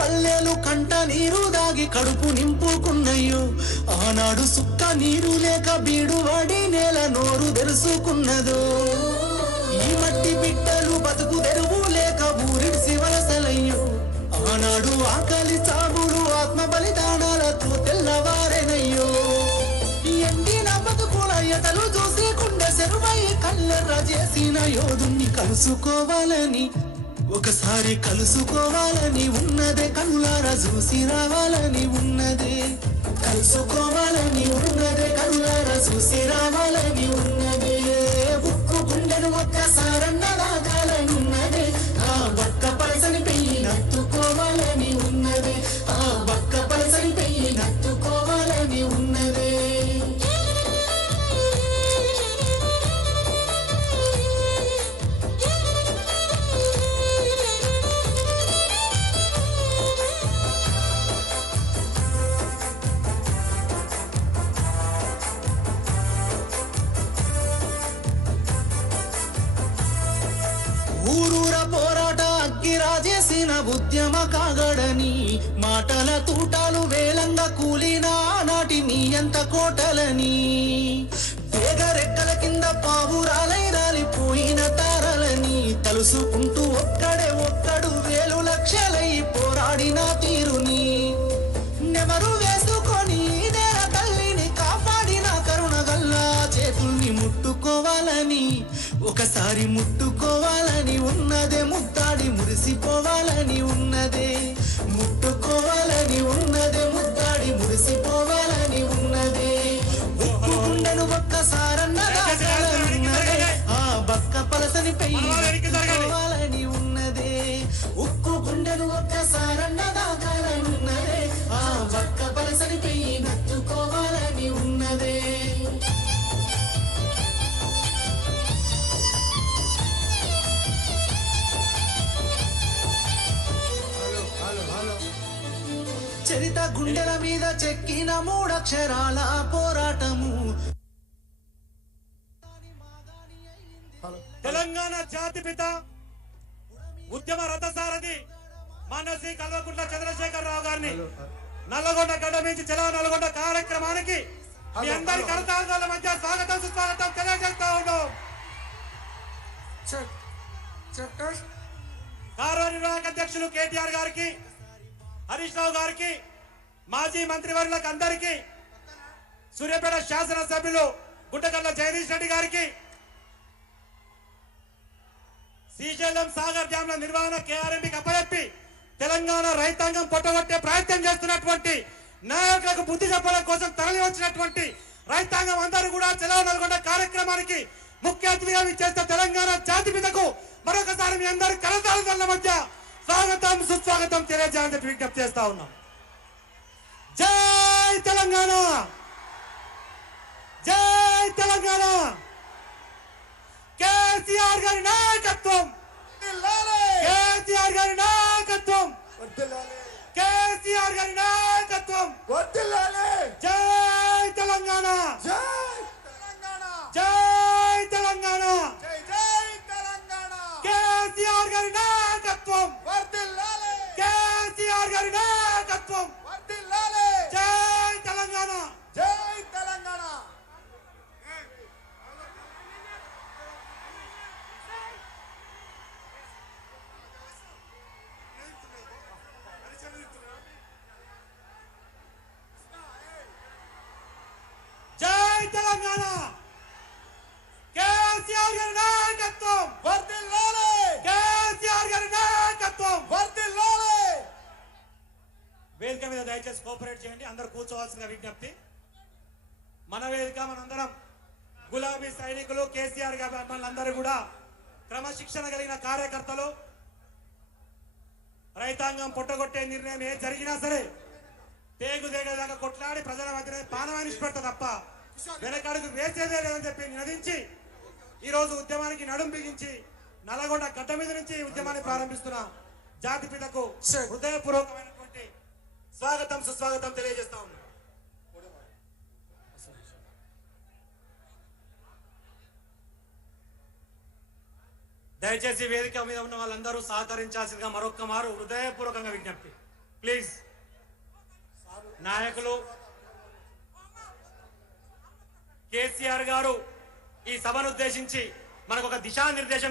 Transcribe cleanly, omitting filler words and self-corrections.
పల్లెలు కంట నీరు దాగి కడుపు నింపుకున్నయ్యో ఆనాడు సుక్క నీరు లేక బీడువాడి నేల నోరు తెరుసుకున్నదో ఈ మట్టి బిడ్డలు బతుకు తెరువు లేక ఊరిడిసి వలసలయ్యో ఆనాడు ఆకలి చావులు ఆత్మ బలిదానాలతో తెల్లవారెనయ్యో ఎండిన బతుకుల ఎదలు చూసి కుండ సెరువై కల్లెర్ర చేసిన యోధుణ్ణి కలుసుకోవాలని ఒకసారి కలుసుకోవాలని ఉన్నదే కనులారా చూసి రావాలని ఉన్నదే కలుసుకోవాలని ఉన్నదే కనులారా చూసి రావాలని ఉన్నదే ఉక్కు గుండెను ఒక్కసారన్న లాగాలని ఉన్నదే ఆ బక్క పలసని పెయ్యి నత్తుకోవాలని ఉన్నదే ఆ బక్క పలసని పెయ్యి నత్తుకోవాలని ఉన్నదే ఊరూర పోరాట అగ్గిరాజేసిన ఉద్యమ కాగడని మాటల తూటాలు వేలంగా కూలిన నాటి నీ ఎంత కోటలని పేగరెక్కల కింద పావురాలై రాలిపోయిన తారలని తలుసుకుంటూ ఒక్కడు వేలు లక్షలై పోరాడిన తీరుని నెమరు వేసుకొని నేల తల్లిని కాపాడిన కరుణగల్లా చేతుల్ని ముట్టుకోవాలని ఒకసారి ముట్టుకోవాలని ఉన్నదే ముద్దాడి మురిసిపోవాలని ఉన్నదే ముట్టుకోవాలని ఉన్నదే ముద్దాడి మురిసిపోవాలని ఉన్నదే ఉప్పు గుండెను ఒక్కసారన్న దాచాలనున్నదే ఆ బక్క పలసని పెయ్యాలని ఉన్నదే ఉక్కు గుండెను ఒక్కసారన్న దాచాలనున్నదే ఆ బక్క పలసని పెయ్యి నత్తుకోవాలని ఉన్నదే చరిత గుండెల మీద చెక్కిన మూడక్షరాల పోరాటము తెలంగాణ జాతిపిత ఉద్యమ రథసారథి మానసి కల్వకుంట్ల చంద్రశేఖరరావు గారిని నల్లగొండ గడ్డ నుంచి చలో నల్లగొండ కార్యక్రమానికి మీ అందరి కరతాళాల మధ్య స్వాగతం సుస్వాగతం తెలియజేస్తా ఉన్నాం. కార్యనిర్వాహక అధ్యక్షులు కేటీఆర్ గారికి, హరీష్ రావు గారికి, మాజీ మంత్రివర్యులకు అందరికీ, సూర్యాపేట శాసనసభ్యులు గుంటకల్ల జగదీష్ రెడ్డి గారికి, శ్రీశైలం సాగర్ డ్యాంల నిర్వహణ కేఆర్ఎంపీకి అప్పచెప్పి తెలంగాణ రైతాంగం పొట్టగొట్టే ప్రయత్నం చేస్తున్నటువంటి నాయకులకు బుద్ధి చెప్పడం కోసం తరలి వచ్చినటువంటి రైతాంగం అందరూ కూడా చలో నల్గొండ కార్యక్రమానికి ముఖ్య అతిథిగా విచ్చేసిన తెలంగాణ జాతిపితకు మరొకసారి మీ అందరి కరతాళాల మధ్య స్వాగతం సుస్వాగతం తెలియజేయాలని విజ్ఞప్తి చేస్తా ఉన్నాం. జై తెలంగాణ, జై తెలంగాణ. కేసీఆర్ గారి నాయకత్వం, కేసీఆర్ గారి నాయకత్వం, కేసీఆర్ గారి నాయకత్వం. జై తెలంగాణ, జై తెలంగాణ, కేసీఆర్ గారి నాయకత్వం, కేసీఆర్ గారి నాయకత్వం. జై తెలంగాణ, జై తెలంగాణ. జై తెలంగాణ, కేసీఆర్ గారి నాయకత్వం వర్ధిల్లాలి, కేసీఆర్ గారి నాయకత్వం వర్ధిల్లాలి. వేదిక మీద దయచేసి కోఆపరేట్ చేయండి, అందరూ కూర్చోవాల్సిన విజ్ఞప్తి. మన వేదిక మనందరం గులాబీ సైనికులు, కేసీఆర్ గారి అభిమానులందరూ కూడా క్రమశిక్షణ కలిగిన కార్యకర్తలు. రైతాంగం పొట్టగొట్టే నిర్ణయం ఏ జరిగినా సరే తేగుదేగదాకా కొట్లాడి ప్రజల మధ్య పానవాన్ని పెడతా తప్ప వెనకడుగు వేసేదే లేదని చెప్పి నినదించి ఈ రోజు ఉద్యమానికి నడుం బిగించి నల్లగొండ గడ్డ మీద నుంచి ఉద్యమాన్ని ప్రారంభిస్తున్న జాతిపితకు హృదయపూర్వకమైనటువంటి స్వాగతం సుస్వాగతం తెలియజేస్తా ఉన్నాం. దయచేసి వేదిక మీద ఉన్న వాళ్ళందరూ సహకరించాల్సిందిగా మరొక్క మారు హృదయపూర్వకంగా విజ్ఞప్తి. ప్లీజ్ నాయకులు కేసీఆర్ గారు ఈ సభను ఉద్దేశించి మనకు ఒక దిశానిర్దేశం